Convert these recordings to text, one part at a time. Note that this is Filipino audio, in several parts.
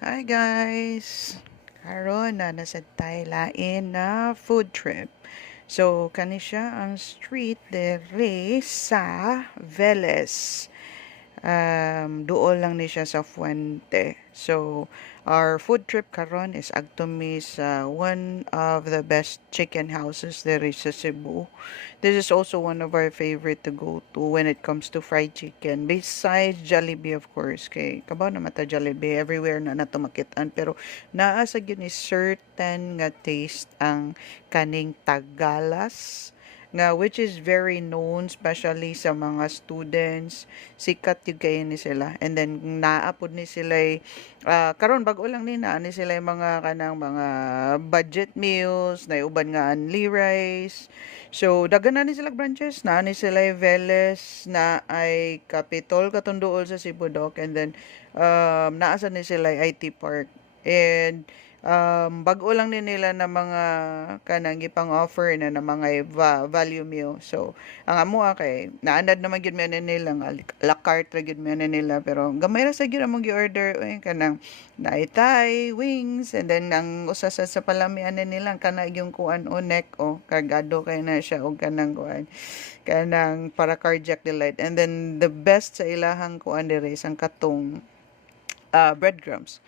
Hi guys! Karon na nasa tayo lain na food trip. So, kani siya ang street dere sa Veles. Duol lang ni siya sa Fuente. So, our food trip karon is agtumi sa one of the best chicken houses there is sa Cebu. This is also one of our favorite to go to when it comes to fried chicken. Besides Jollibee, of course. Kay kabaw na mata Jollibee everywhere na nato makitaan, pero naa sa gyud ni certain nga taste ang kaning tagalas nga which is very known especially sa mga students. Sikat yung kayo ni sila, and then naapod ni sila karon bago lang ni sila yung mga kanang mga budget meals na uban nga only rice. So daghan na ni sila branches, na ni sila Veles, na ay Capitol katunduol sa Cebu Doc, and then naasa ni sila IT Park, and bago lang din nila na mga kanang ipang offer na mga value meal. So ang amo kay naanad naman gyud man nila nga la carte ra gyud man nila, pero gamay ra sa gyud among gi-order kanang naitay wings, and then ang usa sa palamian nila kana yung kuan o neck o kargado kay na siya og kanang kuan kanang para cardiac delight, and then the best sa ilahang kuan dire isang katong breadcrumbs.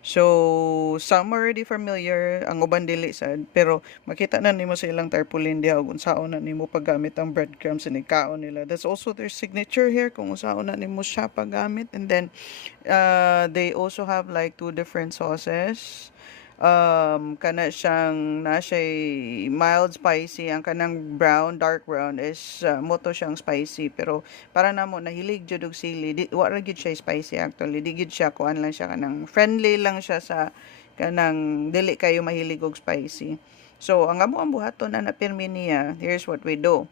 So, some already familiar, ang uban dili sad, pero makita na nimo sa ilang tarpaulin diha kung unsaon na nimo paggamit ang breadcrumbs and ikaon nila. That's also their signature here kung unsaon na nimo siya paggamit. And then they also have like two different sauces. Kana siyang na siya'y mild spicy, ang kanang brown, dark brown is moto siyang spicy, pero para namo nahilig jud og sili, di wa ra gyud siya spicy actually, di gyud siya kuan lang siya kanang friendly lang siya sa kanang dili kayo mahilig og spicy. So ang amo ang buhaton na pirmi niya, here's what we do: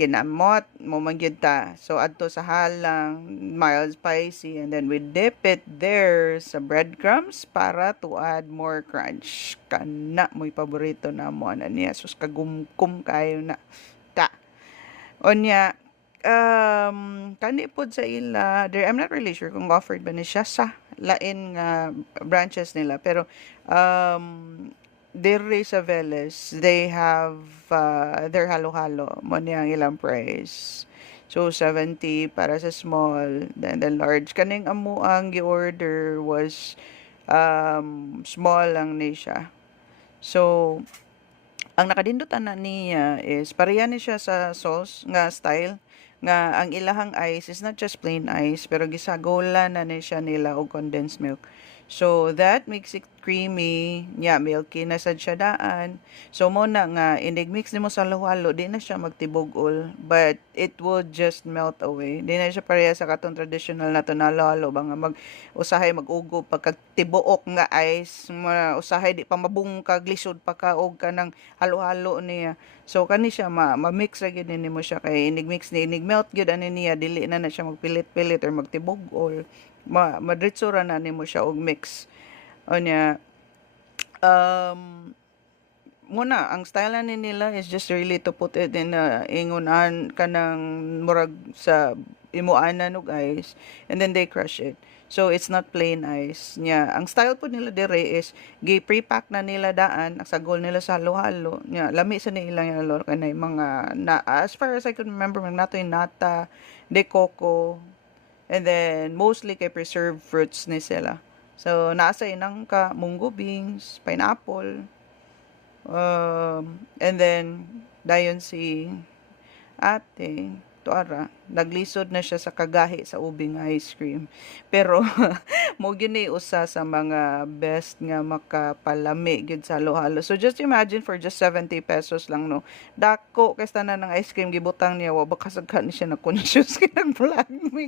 kinamot mo magyud ta. So adto sa halang mild spicy, and then we dip it there sa breadcrumbs para to add more crunch. Kana mo'y paborito na mo ana niya, sus kagumkum kayo na ta. Onya, kani pod sa ila there, I'm not really sure kung offered ba ni siya sa lain nga branches nila, pero dire sa Veles, they have their halo-halo mo niyang ilang price. So 70 para sa small, then the large. Kaning amo ang gi-order was small lang ni siya. So ang nakadindutan na niya is pareha ni siya sa sauce nga style, nga ang ilahang ice is not just plain ice, pero gisagola na ni siya nila og condensed milk. So that makes it creamy, milky na sad siya daan. So mo na nga inig-mix nimo sa halo-halo, di na siya magtibog-ol, but it will just melt away. Di na siya pareha sa katong traditional na to na halo-halo ba nga usahay mag-ugo pagkatibuok nga ice, usahay di pa mabungkag lisod pa ka og kanang halo-halo niya. So kani siya ma-mix ra gyud nimo siya, kay inig-mix ni inig-melt gyud ani niya, dili na siya magpilit-pilit or magtibog-ol. Madritso ra na nimo siya og mix. O niya, muna ang style na nila is just really to put it in ingunan kanang murag sa imuanan og ice, and then they crush it. So it's not plain ice nya. Ang style po nila dire is gi-pre-pack na nila daan, sagol nila sa halo-halo nya. Lami sa nilang halo kanay mga na, as far as I can remember, mag nato nata, de coco, and then mostly kay preserved fruits ni sila. So nasa inang ka munggo beans, pineapple, and then dayon si ate tuara naglisod na siya sa kagahi sa ubing ice cream, pero mo gyud usa sa mga best nga makapalami gyud sa halo-halo. So just imagine, for just 70 pesos lang, no, dako kay tanan ng ice cream gibutang niya, wa ba kasagkan ni siya na conscious kay nag-vlog may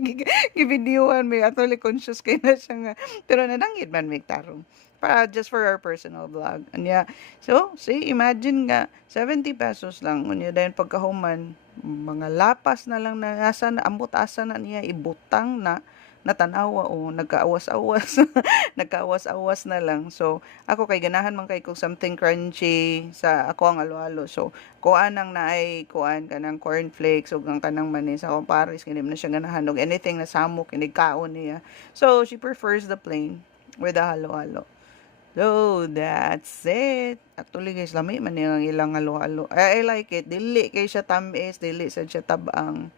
givideohan, may atoli conscious kay na siya nga, pero nadangit man may tarong para just for our personal vlog. Anya, so, see, imagine nga, 70 pesos lang. Anya, dahil pagkahuman, mga lapas na lang na asa na, ambot asa na niya, ibutang na, natanawa o nagkaawas-awas nagkaawas-awas na lang. So ako kay ganahan man kay kung something crunchy sa ako ang alo-alo. So kuan ang naay kuan kanang cornflakes ug ang kanang manis sa Paris kini na siya ganahan og anything na samok kinig kaon niya. So she prefers the plain. with the halo-halo. So, that's it. Actually guys, lami man yung ilang halo-halo. I like it. Dili kay siya tamis, dili sad siya tabang.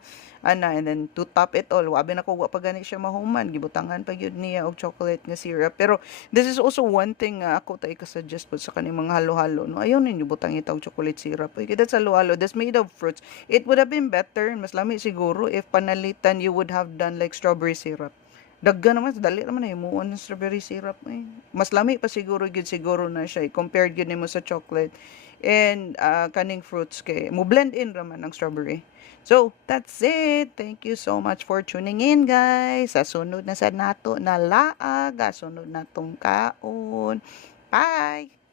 Ana, and then to top it all, wabi na ko wa pa gani siya mahuman, gibutangan pa gyud niya og chocolate nga syrup. Pero this is also one thing nga ako tay ka suggest po sa kaning mga halo-halo. No, ayaw ninyo butang itong chocolate syrup. Okay, that's halo-halo. That's made of fruits. It would have been better, mas lami siguro if panalitan you would have done like strawberry syrup. Dagga naman, dali naman na himuon ng strawberry syrup eh. Mas lami pa siguro gyud siguro na siya compared gyud nimo sa chocolate and kaning fruits kay mo blend in raman ng strawberry. So, that's it. Thank you so much for tuning in, guys. Sa sunod na sa nato na laag, sunod na tong kaon. Bye!